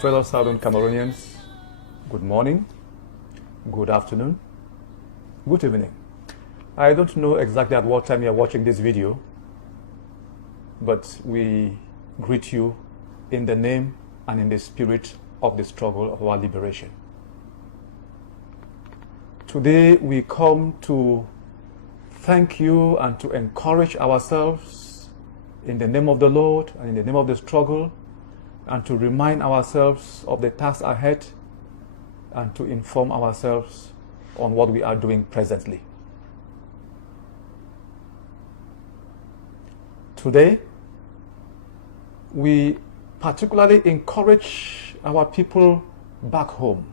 Fellow Southern Cameroonians, good morning, good afternoon, good evening. I don't know exactly at what time you're watching this video, but we greet you in the name and in the spirit of the struggle of our liberation. Today we come to thank you and to encourage ourselves in the name of the Lord and in the name of the struggle, and to remind ourselves of the task ahead and to inform ourselves on what we are doing presently. Today, we particularly encourage our people back home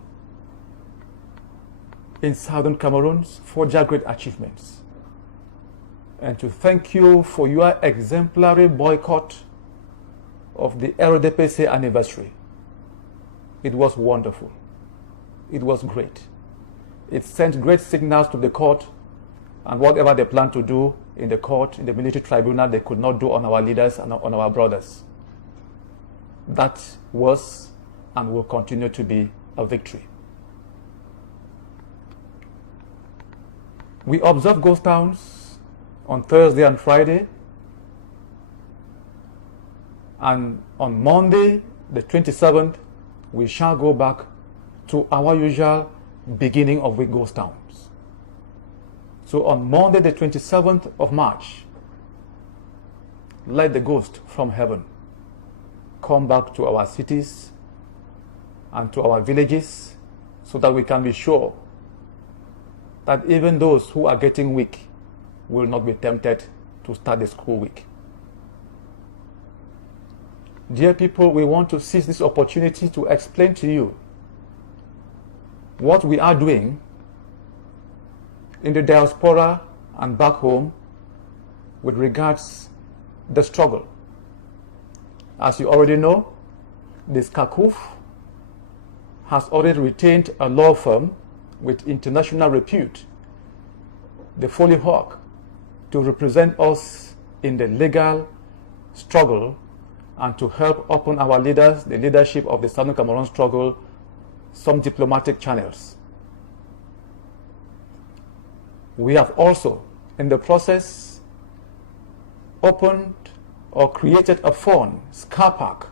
in Southern Cameroons for their great achievements, and to thank you for your exemplary boycott of the RDPC anniversary. It was wonderful. It was great. It sent great signals to the court, and whatever they planned to do in the court, in the military tribunal, they could not do on our leaders and on our brothers. That was and will continue to be a victory. We observed ghost towns on Thursday and Friday, and on Monday, the 27th, we shall go back to our usual beginning of week ghost towns. So on Monday, the 27th of March, let the ghost from heaven come back to our cities and to our villages, so that we can be sure that even those who are getting weak will not be tempted to start the school week. Dear people, we want to seize this opportunity to explain to you what we are doing in the diaspora and back home with regards the struggle. As you already know, the SCACUF has already retained a law firm with international repute, the Foley Hawk, to represent us in the legal struggle and to help open our leaders, the leadership of the Southern Cameroon struggle, some diplomatic channels. We have also, in the process, opened or created a fund, SCAPAC.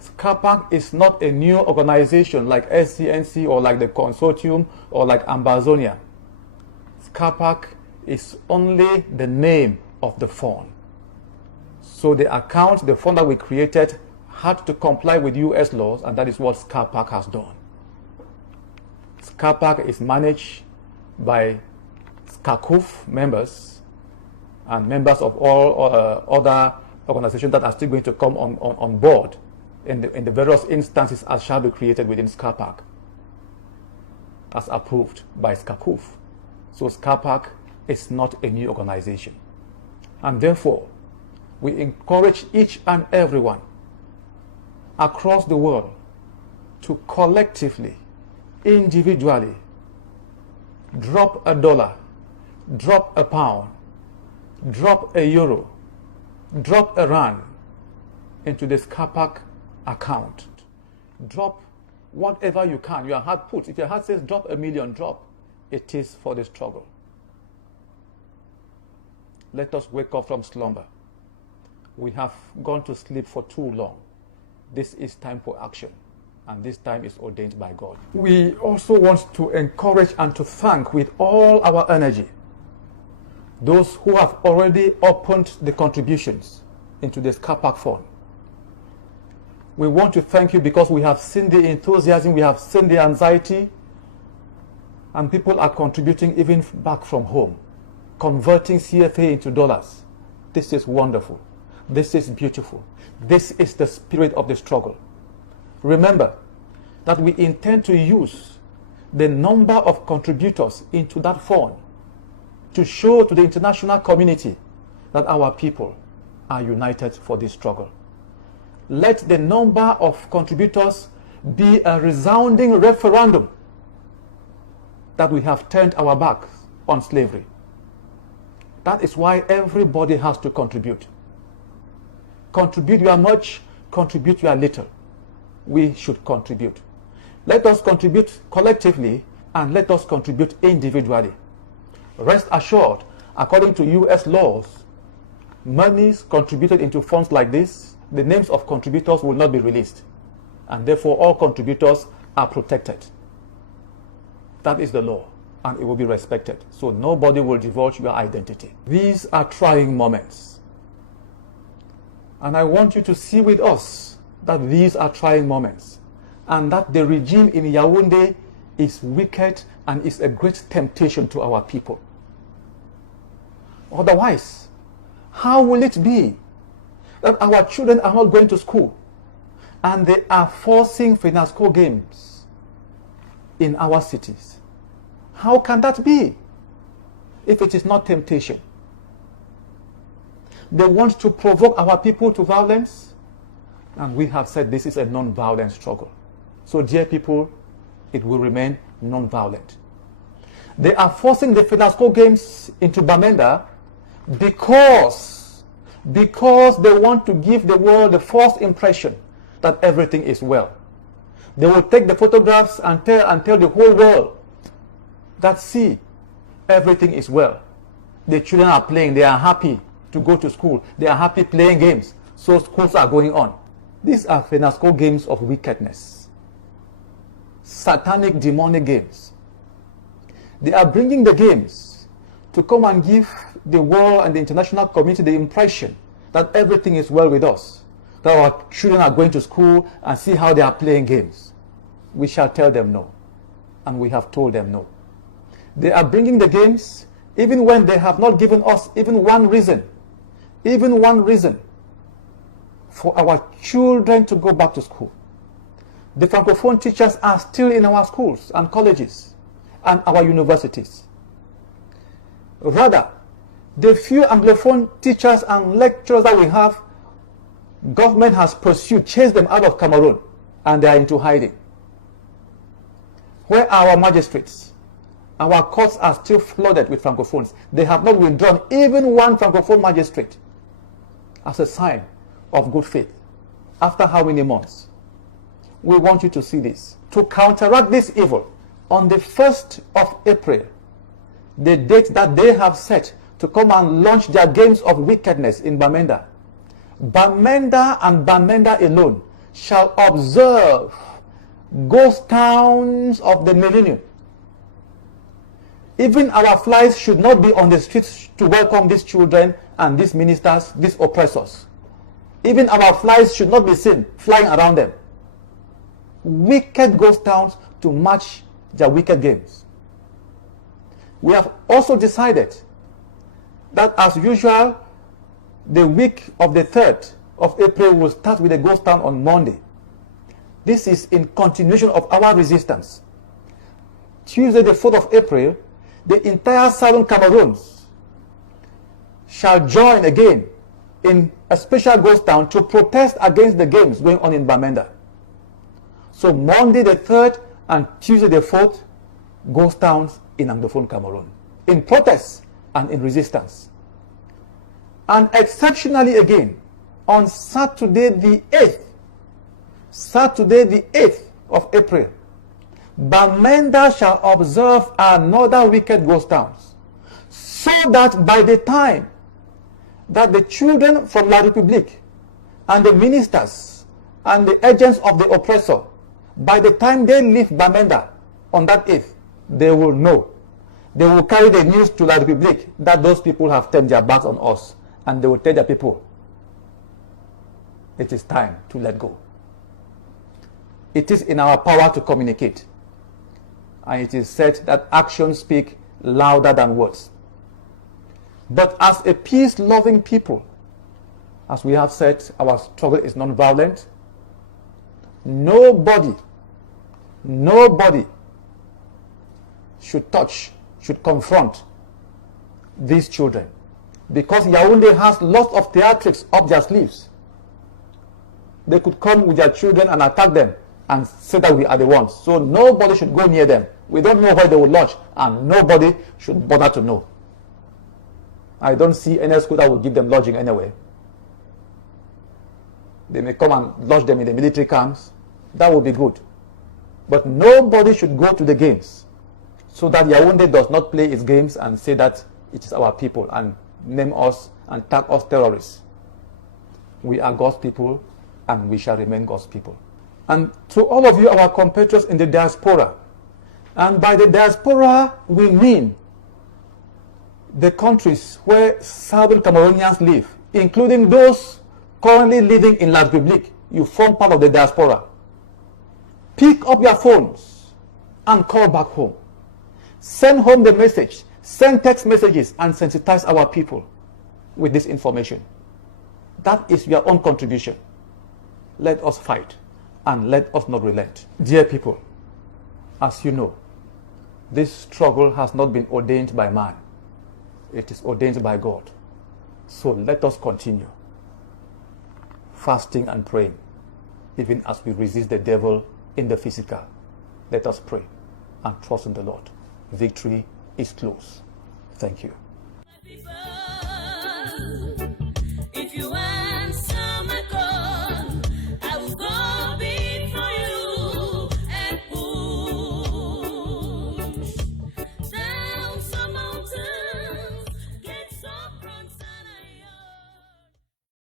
SCAPAC is not a new organization like SCNC or like the Consortium or like Ambazonia. SCAPAC is only the name of the fund. So the account, the fund that we created, had to comply with US laws, and that is what SCAPAC has done. SCAPAC is managed by SCACUF members and members of all other organizations that are still going to come on board in the various instances as shall be created within SCAPAC, as approved by SCACUF. So SCAPAC is not a new organization. And therefore, we encourage each and everyone across the world to collectively, individually, drop $1, drop £1, drop €1, drop R1 into the SCAPAC account. Drop whatever you can. Your heart puts. If your heart says drop $1 million, drop. It is for the struggle. Let us wake up from slumber. We have gone to sleep for too long. This is time for action, and this time is ordained by God. We also want to encourage and to thank with all our energy those who have already opened the contributions into the SCAPAC fund. We want to thank you because we have seen the enthusiasm, we have seen the anxiety, and people are contributing even back from home, converting CFA into dollars. This is wonderful. This is beautiful. This is the spirit of the struggle. Remember that we intend to use the number of contributors into that fund to show to the international community that our people are united for this struggle. Let the number of contributors be a resounding referendum that we have turned our backs on slavery. That is why everybody has to contribute. Contribute your much, contribute your little. we should contribute. Let us contribute collectively and let us contribute individually. Rest assured, according to U.S. laws, monies contributed into funds like this, the names of contributors will not be released, and therefore all contributors are protected. That is the law, and it will be respected. So nobody will divulge your identity. These are trying moments, and I want you to see with us that these are trying moments, and that the regime in Yaoundé is wicked and is a great temptation to our people. Otherwise, how will it be that our children are not going to school and they are forcing FENASCO games in our cities? How can that be if it is not temptation? They want to provoke our people to violence, and we have said this is a non-violent struggle. So dear people, it will remain non-violent. They are forcing the FENASCO games into Bamenda because they want to give the world the false impression that everything is well. They will take the photographs and tell the whole world that, see, everything is well. The children are playing, they are happy to go to school, they are happy playing games, so schools are going on. These are FENASCO games of wickedness, satanic, demonic games. They are bringing the games to come and give the world and the international community the impression that everything is well with us, that our children are going to school and see how they are playing games. We shall tell them no, and we have told them no. They are bringing the games even when they have not given us even one reason for our children to go back to school. The Francophone teachers are still in our schools and colleges and our universities. Rather, the few Anglophone teachers and lecturers that we have, government has pursued, chased them out of Cameroon, and they are into hiding. Where are our magistrates? Our courts are still flooded with Francophones. They have not withdrawn even one Francophone magistrate as a sign of good faith. After how many months? We want you to see this. To counteract this evil, on the 1st of April, the date that they have set to come and launch their games of wickedness in Bamenda, Bamenda and Bamenda alone shall observe ghost towns of the millennium. Even our flies should not be on the streets to welcome these children and these ministers, these oppressors. Even our flies should not be seen flying around them. Wicked ghost towns to match their wicked games. We have also decided that, as usual, the week of the 3rd of April will start with a ghost town on Monday. This is in continuation of our resistance. Tuesday, the 4th of April, the entire Southern Cameroons shall join again in a special ghost town to protest against the games going on in Bamenda. So Monday the 3rd and Tuesday the 4th, ghost towns in Anglophone Cameroon, in protest and in resistance. And exceptionally again, on Saturday the 8th of April, Bamenda shall observe another wicked ghost towns, so that by the time that the children from La République and the ministers and the agents of the oppressor, by the time they leave Bamenda on that 8th, they will know. They will carry the news to La République that those people have turned their backs on us, and they will tell their people, it is time to let go. It is in our power to communicate. And it is said that actions speak louder than words. But as a peace-loving people, as we have said, our struggle is non-violent. Nobody should confront these children, because Yaoundé has lots of theatrics up their sleeves. They could come with their children and attack them and say that we are the ones. So nobody should go near them. We don't know where they will lodge, and nobody should bother to know. I don't see any school that will give them lodging anyway. They may come and lodge them in the military camps. that would be good. But nobody should go to the games so that Yaoundé does not play its games and say that it is our people and name us and tag us terrorists. We are God's people and we shall remain God's people. And to all of you, our compatriots in the diaspora, and by the diaspora we mean the countries where Southern Cameroonians live, including those currently living in La République. You form part of the diaspora. Pick up your phones and call back home. Send home the message, send text messages, and sensitize our people with this information. That is your own contribution. Let us fight and let us not relent. Dear people, as you know, this struggle has not been ordained by man. It is ordained by God. So let us continue fasting and praying, even as we resist the devil in the physical. Let us pray and trust in the Lord. Victory is close. Thank you.